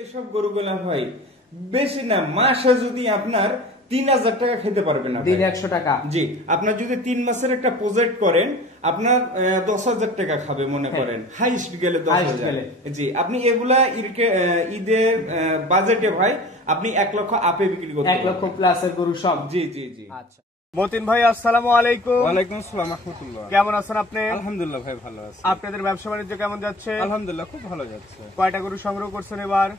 এসব গরুগুলা ভাই বেশি না, মাসে যদি আপনার 3000 টাকা খেতে পারবে না, দিনে 100 টাকা। জি, আপনার যদি 3 মাসের একটা প্রজেক্ট করেন আপনার 10,000 টাকা খাবে মনে করেন, হাইস্ট গেলে 10,000। জি, আপনি এগুলা ঈদের বাজেটে ভাই আপনি 1 লক্ষ আপে বিক্রি করতে 1 লক্ষ প্লাসের গরু সব। জি জি জি। আচ্ছা, মতিন ভাই আসসালামু আলাইকুম। ওয়ালাইকুম আসসালাম রাহমাতুল্লাহ। কেমন আছেন আপনি? আলহামদুলিল্লাহ ভাই ভালো আছি। আপনাদের ব্যবসা বাণিজ্য কেমন যাচ্ছে? আলহামদুলিল্লাহ খুব ভালো যাচ্ছে। কয়টা গরু সংগ্রহ করছেন এবার?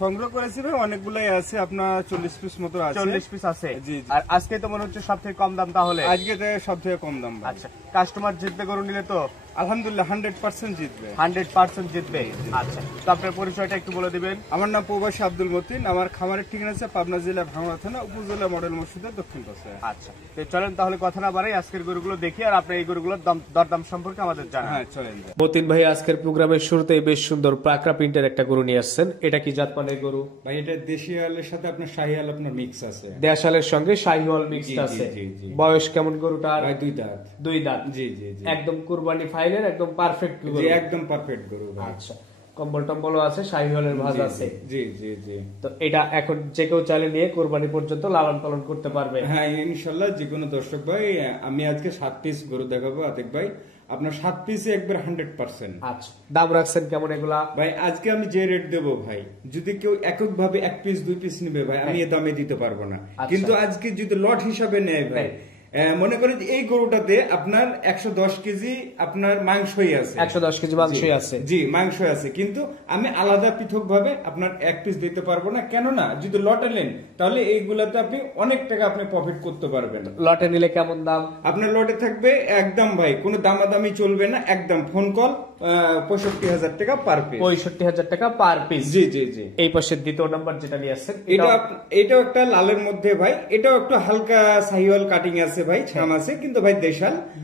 সংগ্রহ করেছি ভাই অনেকগুলাই আছে, আপনার 40 পিস মতো আছে। 40 পিস আছে। জি। আর আজকে তো মনে হচ্ছে সবথেকে কম দাম তাহলে? আজকে সবথেকে কম দাম। আচ্ছা, কাস্টমার জিতবে গরু নিলে তো? আলহামদুলিল্লাহ 100% জিতবে। 100% জিতবে। আচ্ছা, তো আপনার পরিচয়টা একটু বলে দিবেন। আমার নাম প্রবাসী আব্দুল মতিন, আমার খামারের ঠিকানা আছে পাবনা জেলা ভাঙড়া থানা উপজেলা মডেল মসজিদের দক্ষিণ পাশে। আচ্ছা, তো চলেন তাহলে কথা না বাড়াই আজকের গরুগুলো দেখি আর আপনি এই গরুগুলোর দরদাম সম্পর্কে আমাদের জানান। হ্যাঁ চলেন। মতিন ভাই আজকের প্রোগ্রামের শুরুতেই বেশ সুন্দর প্রাকরা প্রিন্টের একটা গরু নিয়ে আসছেন। এটা কি জাতমানের গরু? ভাই এটা দেশিয়ালের সাথে আপনার শাহিয়াল আপনার মিক্স আছে। দেশালের সঙ্গে শাহিওয়াল মিক্স আছে। বয়স কেমন গরুটার? ভাই 2 দাঁত। 2 দাঁত। জি জি জি। একদম কুরবানি ফাইলের একদম পারফেক্ট গরু। জি একদম পারফেক্ট গরু ভাই। আচ্ছা, কম্বল টম্বলও আছে, শাহিওয়ালের ভাজ আছে। জি জি জি। তো এটা এখন যে কেউ চাইলে নিয়ে কুরবানি পর্যন্ত লালন পালন করতে পারবে। হ্যাঁ ইনশাআল্লাহ। যে কোনো দর্শক ভাই, আমি আজকে 7 পিস গরু দেখাবো আতিক ভাই, আপনার 7 পিসে একবার 100%। আচ্ছা, দাম রাখছেন কেমন এগুলা? ভাই আজকে আমি যে রেট দেবো ভাই, যদি কেউ এককভাবে 1 পিস 2 পিস নেবে ভাই আমি এ দামে দিতে পারবো না। কিন্তু আজকে যদি লট হিসাবে নেয় ভাই, মনে করেন যে এই গরুটাতে আপনার 110 কেজি আপনার মাংসই আছে। 110 কেজি মাংসই আছে। জি মাংস আছে, কিন্তু আমি আলাদা পৃথক ভাবে আপনার 1 পিস দিতে পারবো না। কেননা যদি লটে নেন তাহলে এইগুলাতে আপনি অনেক টাকা আপনি প্রফিট করতে পারবেন। লটে নিলে কেমন দাম? আপনার লটে থাকবে একদম ভাই কোনো দামাদামি চলবে না, একদম ফোন কল 65,000 টাকা পার পিস। 65,000 টাকা পার পিস। জি জি জি। এই পাশে দ্বিতীয় নাম্বার যেটা নিয়ে আসছেন এটাও একটা লালের মধ্যে ভাই, এটাও একটু হালকা সাহিওয়াল কাটিং আছে ভাই, ছাম আছে, কিন্তু ভাই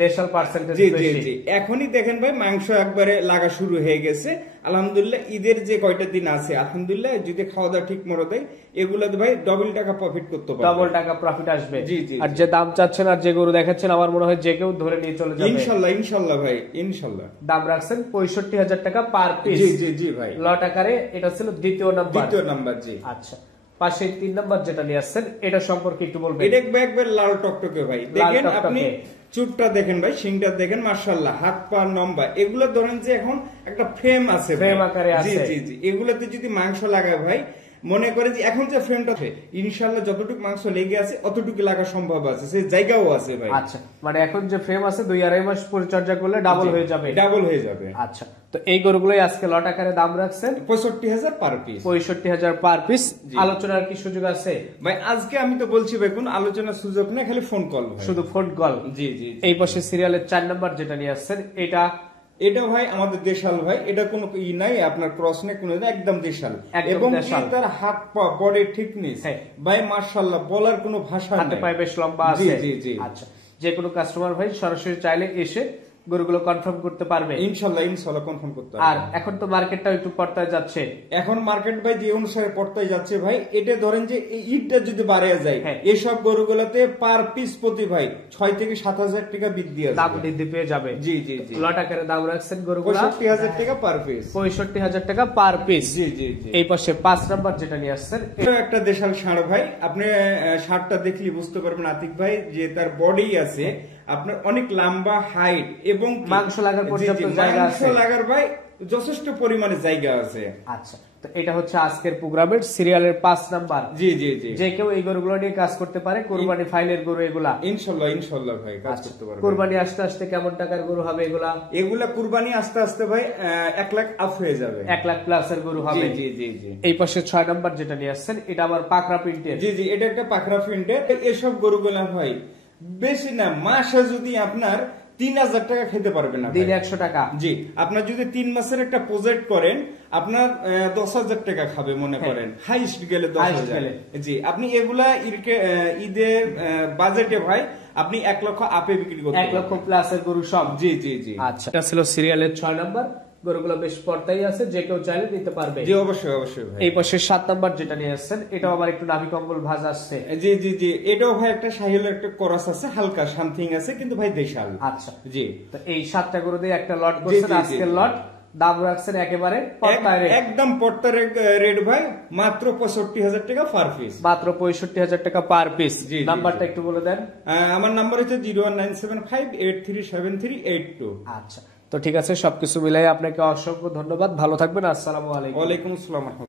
দেশাল পার্সেন্টেজ। জি জি জি। এখনই দেখেন ভাই মাংস একবারে লাগা শুরু হয়ে গেছে। আলহামদুলিল্লাহ ঈদের যে কয়টা দিন আছে আলহামদুলিল্লাহ যদি খাওয়া দাওয়া ঠিক মতো দেয় এগুলোতে ভাই ডবল টাকা প্রফিট করতে পারবে। ডবল টাকা প্রফিট আসবে। জি জি। আর যে দাম চাচ্ছেন আর যে গরু দেখাচ্ছেন আমার মনে হয় যে কেউ ধরে নিয়ে চলে যাবে ইনশাআল্লাহ। ইনশাআল্লাহ ভাই ইনশাআল্লাহ। দাম রাখছেন 65,000 টাকা পার পিস। জি জি জি ভাই। লট আকারে এটা ছিল দ্বিতীয় নাম্বার। জি। আচ্ছা, পাশে 3 নাম্বার যেটা নিয়ে আসছেন এটা সম্পর্কে একটু বলবেন। এটা একবার লাল টকটকে ভাই, দেখেন আপনি চুপটা দেখেন ভাই, সিংটা দেখেন মাশাআল্লাহ, হাত পা লম্বা, এগুলো ধরেন যে এখন একটা ফ্রেম আছে, ফ্রেম আকারে আছে। জি জি জি। এগুলোতে যদি মাংস লাগায় ভাই, মনে করে যে এখন যে ফ্রেমটা আছে ইনশাআল্লাহ যতটুকু মাংস লেগে আছে অতটুকু লাগা সম্ভব আছে, সেই জায়গাও আছে ভাই। আচ্ছা, মানে এখন যে ফ্রেম আছে 2-2.5 মাস পরিচর্যা করলে ডাবল হয়ে যাবে। ডাবল হয়ে যাবে। আচ্ছা, তো এই গরুগুলোই আজকে লট আকারে দাম রাখছেন 65,000 পার পিস। 65,000 per piece. আলোচনার কি সুযোগ আছে ভাই? আজকে আমি তো বলছি ভাই কোন আলোচনার সুযোগ নেই, খালি ফোন কল ভাই, শুধু ফোন কল। জি জি। এই পাশে সিরিয়ালের 4 নাম্বার যেটা নিয়ে আসছেন এটা ভাই আমাদের দেশাল ভাই, এটা কোনো ই নাই আপনার ক্রস নেই কোনো, একদম দেশাল। এবং তার হাত পা বডি ঠিকনেস ভাই মাশাআল্লাহ বলার কোনো ভাষা নেই। হাতে পায়ে বেশ লম্বা আছে। জি জি জি। আচ্ছা, যে কোনো কাস্টমার ভাই সরাসরি চাইলে এসে গরুগুলো কনফার্ম করতে পারবে ইনশাআল্লাহ। ইনশাআল্লাহ কনফার্ম করতে পারবে। আর এখন তো মার্কেটটা একটু পড়তায় যাচ্ছে। এখন মার্কেট ভাই যে অনুসারে পড়তায় যাচ্ছে ভাই, এটা ধরেন যে এই ঈদটা যদি বাড়ে যায় এসব গরুগুলোতে পার পিস প্রতি ভাই 6 থেকে 7,000 টাকা বৃদ্ধি আছে, দাম বৃদ্ধি পেয়ে যাবে। জি জি জি। লট আকারে দাম রাখছেন গরুগুলো 65,000 টাকা পার পিস। 65,000 টাকা পার পিস। জি জি জি। এই পাশে 5 নাম্বার যেটা নিয়ে আসছেন এটা একটা দেশাল ষাঁড় ভাই, আপনি ষাঁড়টা দেখলে বুঝতে পারবেন আতিক ভাই যে তার বডি আছে আপনার অনেক লম্বা, হাইট এবং মাংস লাগার পর্যাপ্ত জায়গা আছে। মাংস লাগার ভাই যথেষ্ট পরিমাণে জায়গা আছে। আচ্ছা, তো এটা হচ্ছে আজকের প্রোগ্রামের সিরিয়ালের 5 নাম্বার। জি জি জি। যে কেউ এই গরুগুলো নিয়ে কাজ করতে পারে, কুরবানি ফাইলের গরু এগুলা। ইনশাআল্লাহ। ইনশাআল্লাহ ভাই কাজ করতে পারবে। কুরবানি আসতে আসতে কেমন টাকার গরু হবে এগুলা? এগুলা কুরবানি আস্তে আস্তে ভাই 1 লাখ আপ হয়ে যাবে। 1 লাখ প্লাসের গরু হবে। জি জি জি। এই পাশে 6 নাম্বার যেটা নিয়ে আসছেন এটা আবার পাকড়া প্রিন্টের। জি জি, এটা একটা পাকড়া প্রিন্টের। এসব গরুগুলা ভাই বেশি না, মাসে যদি আপনার 3000 টাকা খেতে পারবে না, দিনে 100 টাকা। জি, আপনার যদি 3 মাসের একটা প্রজেক্ট করেন আপনার 10,000 টাকা খাবে মনে করেন, হাইস্ট গেলে 10,000। জি, আপনি এগুলা ঈদের বাজেটে ভাই আপনি 1 লক্ষ আপে বিক্রি করতে 1 লক্ষ প্লাসের গরু সব। জি জি জি। আচ্ছা, এটা ছিল সিরিয়ালের 6 নাম্বার। গরুগুলো বেশ পর্দাই আছে, যে কেউ চাইলে নিতে পারবে। জি অবশ্যই অবশ্যই ভাই। এই পাশে 7 নাম্বার যেটা নিয়ে আসছেন এটাও আবার একটু নাভি কম্বল ভাঁজ আসছে। জি জি জি। এটাও ভাই একটা শাহিওয়ালের একটা ক্রস আছে, হালকা সামথিং আছে, কিন্তু ভাই দেশাল। আচ্ছা জি। তো এই 7টা গরু দিয়ে একটা লট করছেন আজকের লট দাম রাখছেন একেবারে একদম পর্তার রেট ভাই, মাত্র 65,000 টাকা পার পিস, মাত্র 65,000 টাকা পার পিস। নাম্বারটা একটু বলে দেন। আমার নাম্বার হচ্ছে 01975837382। আচ্ছা, তো ঠিক আছে, সবকিছু মিলাই আপনাকে অসংখ্য ধন্যবাদ, ভালো থাকবেন, আসসালামু আলাইকুম। ওয়ালাইকুম আসসালাম।